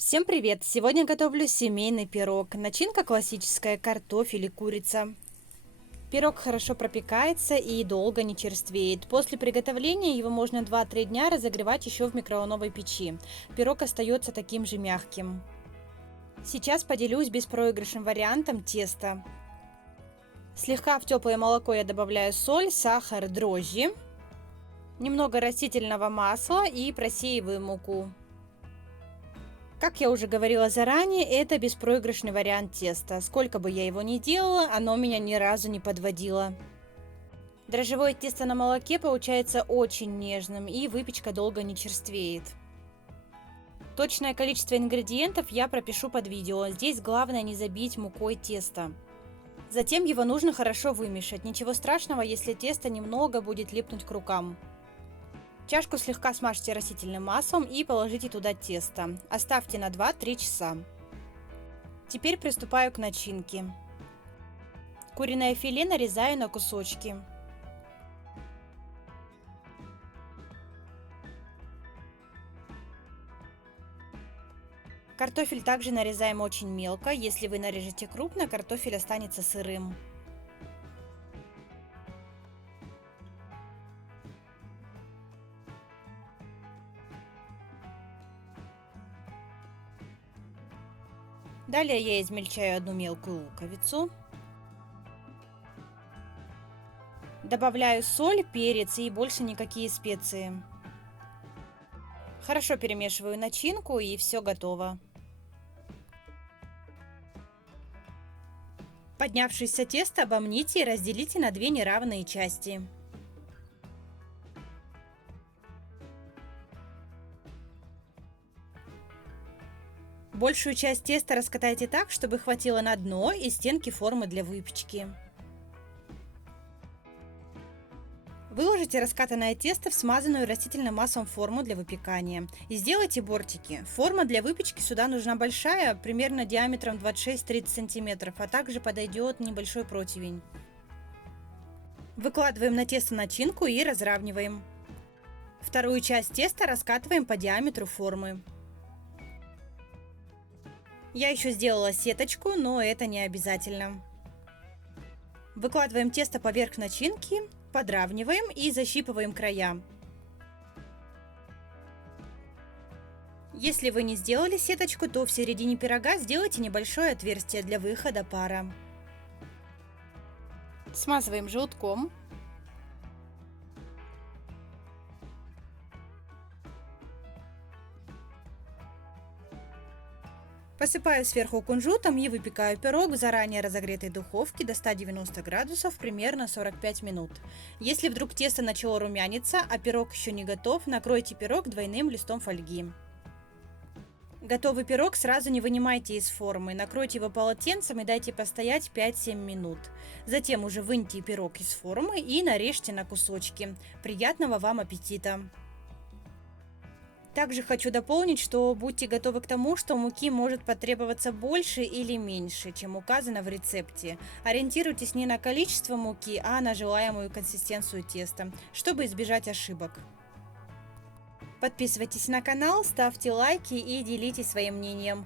Всем привет! Сегодня готовлю семейный пирог. Начинка классическая – картофель и курица. Пирог хорошо пропекается и долго не черствеет. После приготовления его можно 2-3 дня разогревать еще в микроволновой печи. Пирог остается таким же мягким. Сейчас поделюсь беспроигрышным вариантом теста. Слегка в теплое молоко я добавляю соль, сахар, дрожжи, немного растительного масла и просеиваю муку. Как я уже говорила заранее, это беспроигрышный вариант теста. Сколько бы я его ни делала, оно меня ни разу не подводило. Дрожжевое тесто на молоке получается очень нежным, и выпечка долго не черствеет. Точное количество ингредиентов я пропишу под видео. Здесь главное не забить мукой тесто. Затем его нужно хорошо вымешать. Ничего страшного, если тесто немного будет липнуть к рукам. Чашку слегка смажьте растительным маслом и положите туда тесто. Оставьте на 2-3 часа. Теперь приступаю к начинке. Куриное филе нарезаю на кусочки. Картофель также нарезаем очень мелко. Если вы нарежете крупно, картофель останется сырым. Далее я измельчаю одну мелкую луковицу. Добавляю соль, перец и больше никакие специи. Хорошо перемешиваю начинку, и все готово. Поднявшееся тесто обомните и разделите на 2 неравные части. Большую часть теста раскатайте так, чтобы хватило на дно и стенки формы для выпечки. Выложите раскатанное тесто в смазанную растительным маслом форму для выпекания и сделайте бортики. Форма для выпечки сюда нужна большая, примерно диаметром 26-30 см, а также подойдет небольшой противень. Выкладываем на тесто начинку и разравниваем. Вторую часть теста раскатываем по диаметру формы. Я еще сделала сеточку, но это не обязательно. Выкладываем тесто поверх начинки, подравниваем и защипываем края. Если вы не сделали сеточку, то в середине пирога сделайте небольшое отверстие для выхода пара. Смазываем желтком. Посыпаю сверху кунжутом и выпекаю пирог в заранее разогретой духовке до 190 градусов примерно 45 минут. Если вдруг тесто начало румяниться, а пирог еще не готов, накройте пирог двойным листом фольги. Готовый пирог сразу не вынимайте из формы, накройте его полотенцем и дайте постоять 5-7 минут. Затем уже выньте пирог из формы и нарежьте на кусочки. Приятного вам аппетита! Также хочу дополнить, что будьте готовы к тому, что муки может потребоваться больше или меньше, чем указано в рецепте. Ориентируйтесь не на количество муки, а на желаемую консистенцию теста, чтобы избежать ошибок. Подписывайтесь на канал, ставьте лайки и делитесь своим мнением.